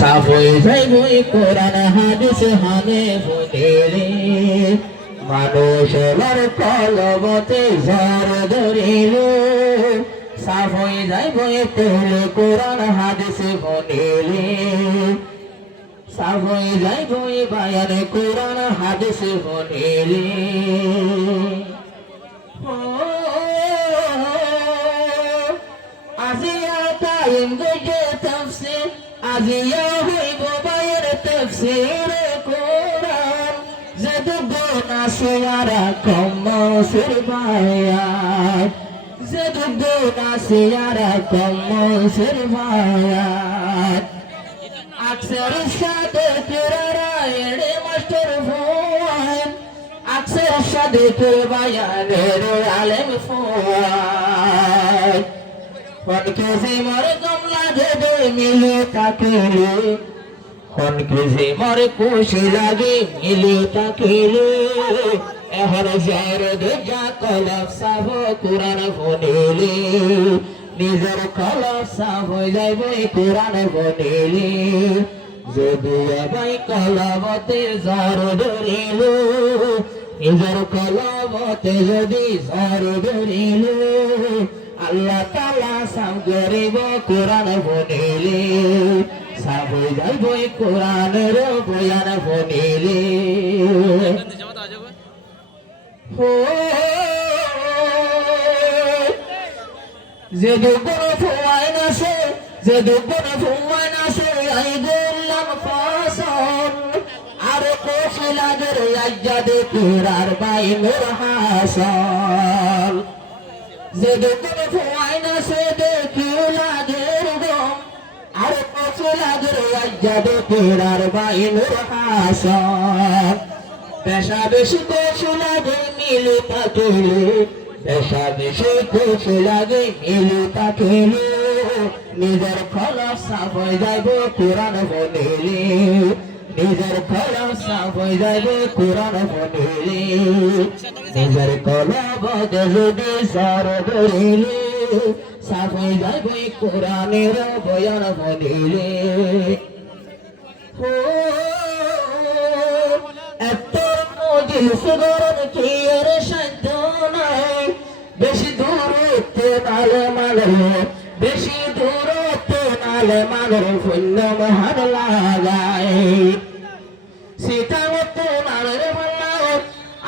সাফই যাইবই কোরআন হাদিস হানে ফুটিলে মানুষের কলবতে ঝড় ধরিলে সাফই যাইবই তোলে কোরআন হাদিস ফুটিলে সাফই যাইবই বায়ান কোরআন হাদিস ফুটিলে আজিয়া টাইম গজে তাফসীর আজিয়া হইব বায়ান তাফসীর কোরআন যদুগুণ আছে আরা কম সিরবায়ান যদুগুণ আছে আরা কম সিরবায়ান আকসর সাদে কিরারা এড়ে মাস্টার ফোয়ান আকসর সাদে কিরবায়ান এড়ে আলেম ফোয়ান হনকে জিমর কমলা দেবে মিলে তাকেলে হনকে জিমর খুশি লাগে মিলে তাকেলে এখন যার দুজা কলব সাব কোরআন ফোনেলে নিজের কলব সাব হয়ে যাইবে কোরআন ফোনেলে যদি ভাই কলবতে জ্বর ধরিল নিজের কলবতে যদি জ্বর ধরিল আল্লাহ তাআলা সাম করিব কোরআন ফোনিলে সাব যাইব কোরআনের বয়ান ফোনিলে যে দুগুণ ফোয়াইন আছে যে দুগুণ ফোয়াইন আছে আই গোলাম ফাসন আর কোশিলাদের আজ্জাদে কুরার বাই নূর হাসান যে দুগুণ ফোয়াইন আছে দেখিলাদের গম আর কোশিলাদের আজ্জাদে কুরার বাই নূর হাসান পেশা বেশি কোশিলাদে মিলে থাকিলে পেশা বেশি কোশিলাদে মিলে থাকিলে নিজের খলস সাফ হয়ে যাইব কোরআন ফোনিলে নিজের কলব সাফ হয়ে যাইবে কোরআন ফোনিলে নিজের কলব যদি সর ধরিলে সাফ হয়ে যাইবে কোরআনের বয়ান ফোনিলে এত মজলিস গরম কি এর সাধ্য নাই বেশি দূরত্বে নালে মানল বেশি দূরত্বে নালে মানল শূন্য মহান লাগায় সীতামতো নালের মাল্লায়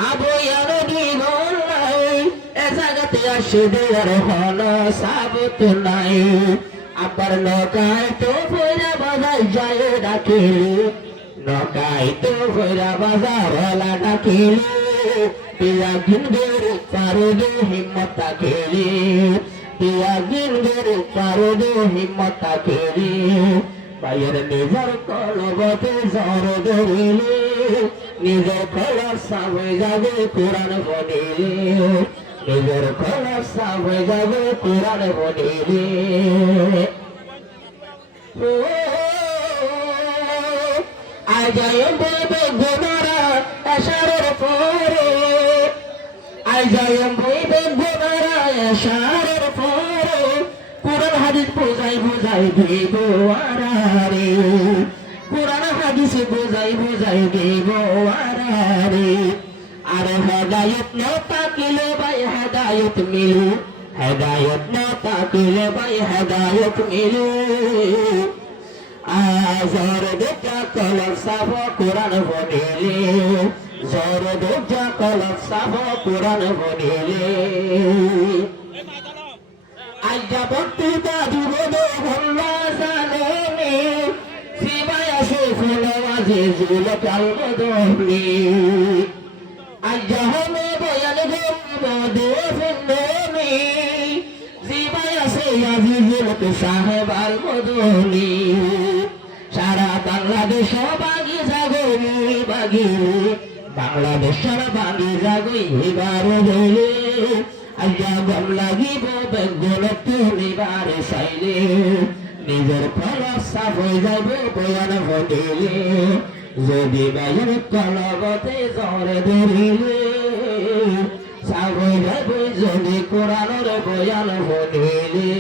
আবয়ার দিগল নাই এ জায়গাতে আসে দেওয়ার হন সাবত নাই আবার নৌকায় তো ফেরা বাজার যায় ডাকিলে নৌকায় তো ফেরা বাজার হলা ডাকিলে পিয়া গিনগের পারদে হিম্মত খেলে পিয়া গিনগের পারদে হিম্মত খেলে বাইর নিজের কলবতে জ্বর ধরিলে নিজের কলব সাফ হয়ে যাবে কোরআন ফোনিলে নিজের কলব সাফ হয়ে যাবে কোরআন ফোনিলে আজ বলবে গোনারা আশারের পরে আজ বলবে গোনারা আশারের পরে কোরআন হাদিস বোঝাই বোঝাই দেব আরারে কোরআন হাদিস বোঝাই বোঝাই দেব আরারে আর হেদায়েত না তাকিলে ভাই হেদায়েত মিলু হেদায়েত না তাকিলে ভাই হেদায়েত মিলু আজর দেখা কলব সাফ কোরআন ফোনিলে জর দেখা কলব সাফ কোরআন ফোনিলে আজ্জা বক্তৃতা দিব ভল্লা জানে সিবাই আছে ফুল মাঝে জুল কালবদলি আজ্জা হমে বয়ান গম দেফনে সিবাই আছে আজিজুল সাহেব আল বদলি সারা বাংলাদেশ বাগি জাগরি বাগি বাংলাদেশের বাগি জাগই এবার বলে আজ্ঞা গম লাগিব বেঙ্গল তুলিবার চাইলে নিজের কলব সাফ হয়ে যাব বয়ান ফোনিলে যদি বাইর কলবতে জ্বর ধরিলে সাফ হয়ে যাব যদি কোরআনের বয়ান ফোনিলে